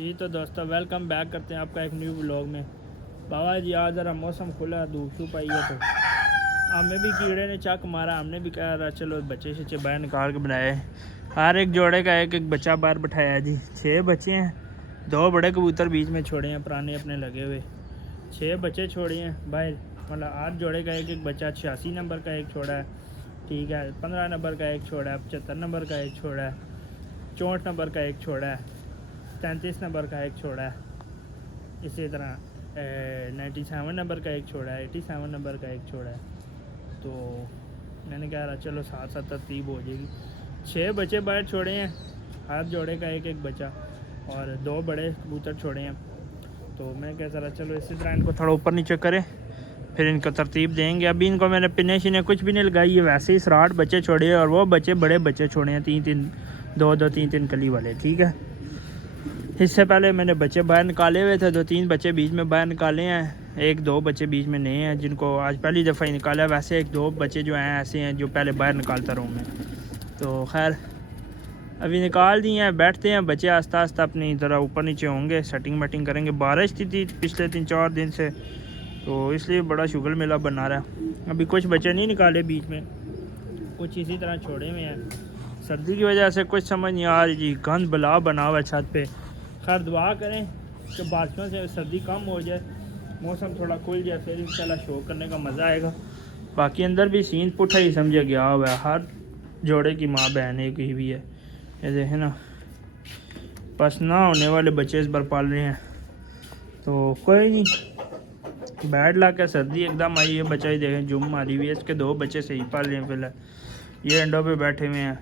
जी तो दोस्तों welcome back करते हैं आपका एक न्यू व्लॉग में। बाबा जी आज ज़रा मौसम खुला धूप शूप आई है तो हमें भी कीड़े ने चक मारा। हमने भी कहा रहा चलो बच्चे शच्चे बाहर निकाल के बनाए। हर एक जोड़े का एक एक बच्चा बाहर बैठाया जी। 6 बच्चे हैं, 2 बड़े कबूतर बीच में छोड़े हैं पुराने अपने लगे हुए। 6 बच्चे छोड़े हैं बाहर, मतलब 8 जोड़े का एक एक बच्चा। 86 नंबर का एक छोड़ा है, ठीक है। 15 नंबर का एक छोड़ा है, 75 नंबर का एक छोड़ा है, 64 नंबर का एक छोड़ा है, 33 नंबर का एक छोड़ा है, इसी तरह 97 नंबर का एक छोड़ा है, 87 नंबर का एक छोड़ा है। तो मैंने कहा रहा चलो साथ साथ तरतीब हो जाएगी। 6 बच्चे बाहर छोड़े हैं, हर जोड़े का एक एक बच्चा, और 2 बड़े कबूतर छोड़े हैं। तो मैं कह रहा चलो इसी तरह इनको थोड़ा ऊपर नीचे करें, फिर इनको तरतीब देंगे। अभी इनको मैंने पिने शिने कुछ भी नहीं लगाई है, वैसे ही 60 बच्चे छोड़े हैं। और वो बच्चे बड़े बच्चे छोड़े हैं, 2-3 कली वाले, ठीक है। इससे पहले मैंने बच्चे बाहर निकाले हुए थे, 2-3 बच्चे बीच में बाहर निकाले हैं, 1-2 बच्चे बीच में नए हैं जिनको आज पहली दफ़ा ही निकाला है। वैसे 1-2 बच्चे जो हैं ऐसे हैं जो पहले बाहर निकालता रहूँ मैं। तो खैर अभी निकाल दिए हैं, बैठते हैं बच्चे आस्ता आस्ता अपनी तरह ऊपर नीचे होंगे, सेटिंग मेटिंग करेंगे। बारिश थी पिछले 3-4 दिन से, तो इसलिए बड़ा शुगर मेला बना रहा है। अभी कुछ बच्चे नहीं निकाले बीच में, कुछ इसी तरह छोड़े हुए हैं। सर्दी की वजह से कुछ समझ नहीं आ रही जी, गंद बला बना हुआ है छत पे। खैर दुआ करें कि बारिशों से सर्दी कम हो जाए, मौसम थोड़ा खुल जाए, फिर इंशाल्लाह शो करने का मज़ा आएगा। बाकी अंदर भी सीन पुट्ठा ही समझे गया हुआ है, हर जोड़े की माँ बहन एक ही भी है। ये देखें ना, बस ना होने वाले बच्चे इस बार पाल रहे हैं। तो कोई नहीं, बैड लक है, सर्दी एकदम आई है। बच्चा ही देखें जुम मारी हुई है, इसके 2 बच्चे सही पाल रहे हैं फिलहाल। ये अंडों पे बैठे हुए हैं।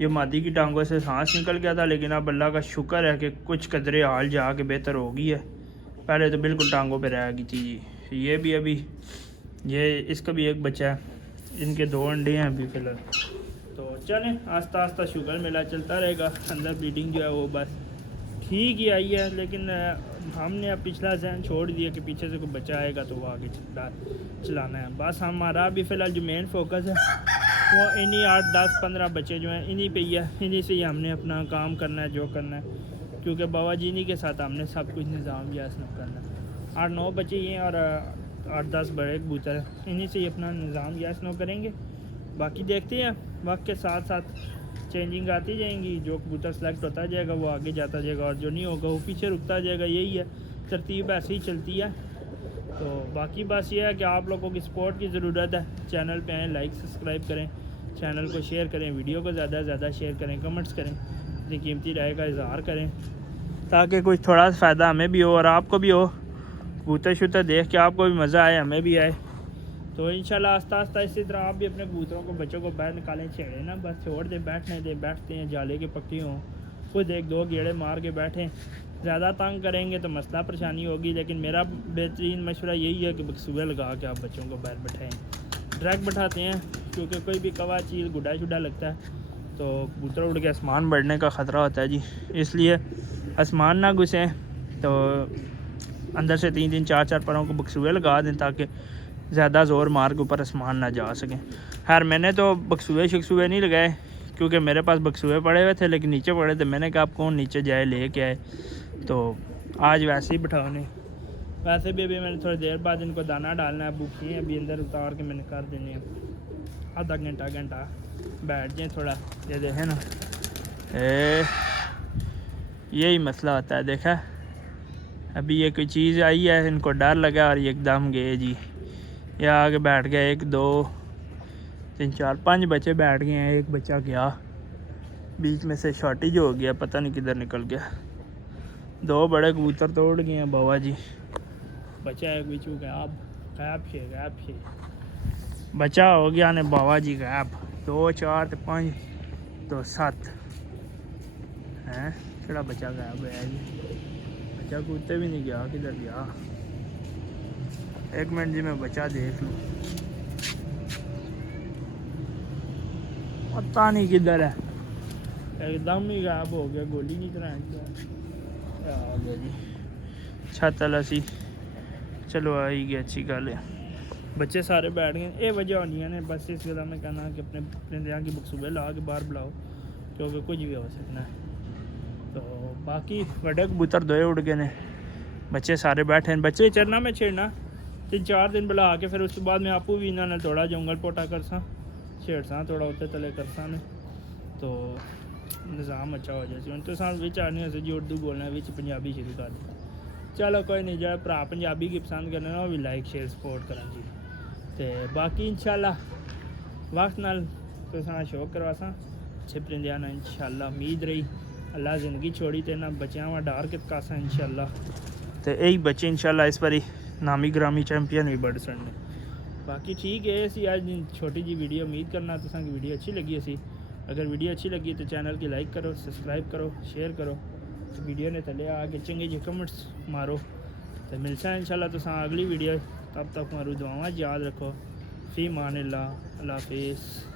ये मादी की टांगों से सांस निकल गया था, लेकिन अब अल्लाह का शुक्र है कि कुछ कदरे हाल जा के बेहतर हो गई है। पहले तो बिल्कुल टांगों पे रह गई थी जी। ये भी अभी ये इसका भी एक बच्चा है, इनके 2 अंडे हैं अभी फिलहाल। तो चलें आस्ता आस्ता शुगर मेला चलता रहेगा। अंदर ब्रीडिंग जो है वो बस ठीक ही आई है, लेकिन हमने अब पिछला जहन छोड़ दिया कि पीछे से कोई बच्चा आएगा तो वो आगे चलाना है। बस हमारा अभी फ़िलहाल जो मेन फोकस है वो इन्हीं 8-10-15 बच्चे जो हैं इन्हीं पे ही है। इन्हीं से ही हमने अपना काम करना है जो करना है, क्योंकि बाबा जी इन्हीं के साथ हमने सब कुछ निज़ाम या करना है। 8-9 बच्चे ही हैं और 8-10 बड़े कबूतर हैं, इन्हीं से ही अपना निज़ाम या करेंगे। बाकी देखते हैं वक्त के साथ साथ चेंजिंग आती जाएंगी। जो कबूतर सेलेक्ट होता जाएगा वो आगे जाता जाएगा, और जो नहीं होगा वो पीछे रुकता जाएगा। यही है तरतीब, ऐसे ही चलती है। तो बाकी बस ये है कि आप लोगों की सपोर्ट की ज़रूरत है। चैनल पे आएँ, लाइक सब्सक्राइब करें, चैनल को शेयर करें, वीडियो को ज़्यादा से ज़्यादा शेयर करें, कमेंट्स करें, अपनी कीमती राय का इजहार करें, ताकि कुछ थोड़ा सा फ़ायदा हमें भी हो और आपको भी हो। कबूतर शूतर देख के आपको भी मज़ा आए, हमें भी आए। तो इंशाल्लाह आस्ता आस्ता इसी तरह आप भी अपने कबूतरों को बच्चों को बाहर निकालें, छेड़े ना, बस छोड़ दे, बैठने दे। बैठते हैं जाले के पक्के हों, खुद 1-2 गेड़े मार के बैठें। ज़्यादा तंग करेंगे तो मसला परेशानी होगी, लेकिन मेरा बेहतरीन मशवरा यही है कि बक्सूए लगा के आप बच्चों को बाहर बैठाएँ। ड्रैग बैठाते हैं क्योंकि कोई भी कवा चील गुड्डा शुड्डा लगता है तो कबूतर उड़ के आसमान बढ़ने का ख़तरा होता है जी। इसलिए आसमान ना घुसें, तो अंदर से 3-3 4-4 परों को बक्सूए लगा दें ताकि ज़्यादा ज़ोर मार के ऊपर आसमान ना जा सकें। खैर मैंने तो बक्सूए शक्सूए नहीं लगाए, क्योंकि मेरे पास बक्सूए पड़े हुए थे लेकिन नीचे पड़े थे। मैंने कहा आप कौन नीचे जाए ले के आए, तो आज वैसे ही बिठाने। वैसे भी अभी मैंने थोड़ी देर बाद इनको दाना डालना है, भूखी हैं अभी, अंदर उतार के मैंने कर देने हैं। आधा घंटा बैठ जाए थोड़ा। ये देखें ना, यही मसला होता है। देखा अभी ये कोई चीज़ आई है, इनको डर लगा और ये एकदम गए जी। या आगे बैठ गया, 1 2 3 4 5 बच्चे बैठ गए हैं, एक बच्चा गया बीच में से, शॉर्टेज हो गया, पता नहीं किधर निकल गया। 2 बड़े कबूतर तो उड़ गए हैं बाबा जी। बच्चा एक बिचू गैप से बच्चा हो गया ने बाबा जी गैप। 2 4 5 तो 7 हैं, थोड़ा बच्चा गैप है जी। बच्चा कूदते भी नहीं गया, किधर गया? 1 मिनट जी मैं बच्चा देख लूँ, पता नहीं किधर है, एकदम ही गायब हो गया, गोली की तरह आ गया जी। छत सी, चलो आ ही गया, अच्छी गल है। बच्चे सारे बैठ गए, ये वजह होनी है बस। इस वजह में कहना कि अपने यहाँ की बक्सूबे ला के बाहर बुलाओ, क्योंकि कुछ भी हो सकता है। तो बाकी वड्डे कबूतर दोए उड़ गए ने, बच्चे सारे बैठे हैं। बच्चे चरना में छेड़ना 3-4 दिन बुला के, फिर उसके बाद मैं आपू भी इन्होंने थोड़ा जंगल पोटा करसा छेड़सा, थोड़ा उत्ते तले करसा ने, तो निज़ाम अच्छा हो जाए। हम तो साल विच आने से जी उर्दू बोलना विच पंजाबी शुरू कर दी। चलो कोई नहीं, जो भरा पंजाबी की पसंद करने ना वो भी लाइक शेयर सपोर्ट करें जी। तो बाकी इंशाल्लाह वक्त नाल तो शौक करवासा अच्छे परिंदे आना इंशाल्लाह। उम्मीद रही अल्लाह ज़िंदगी छोड़ी तो ना बच्चों वा डार के कासा इंशाल्लाह। तो यही बच्चे इंशाल्लाह इस बारी नामी ग्रामी चैंपियन भी बढ़ सकने। बाकी ठीक है, ऐसी आज छोटी जी वीडियो, उम्मीद करना तो वीडियो अच्छी लगी सी। अगर वीडियो अच्छी लगी तो चैनल की लाइक करो, सब्सक्राइब करो, शेयर करो, तो वीडियो ने थले आके चंगे जी कमेंट्स मारो। तो मिलता है इंशाल्लाह तो अगली वीडियो, तब तक मारू दुआवां याद रखो। फ़ी मान अल्लाह, अल्लाह हाफिज़।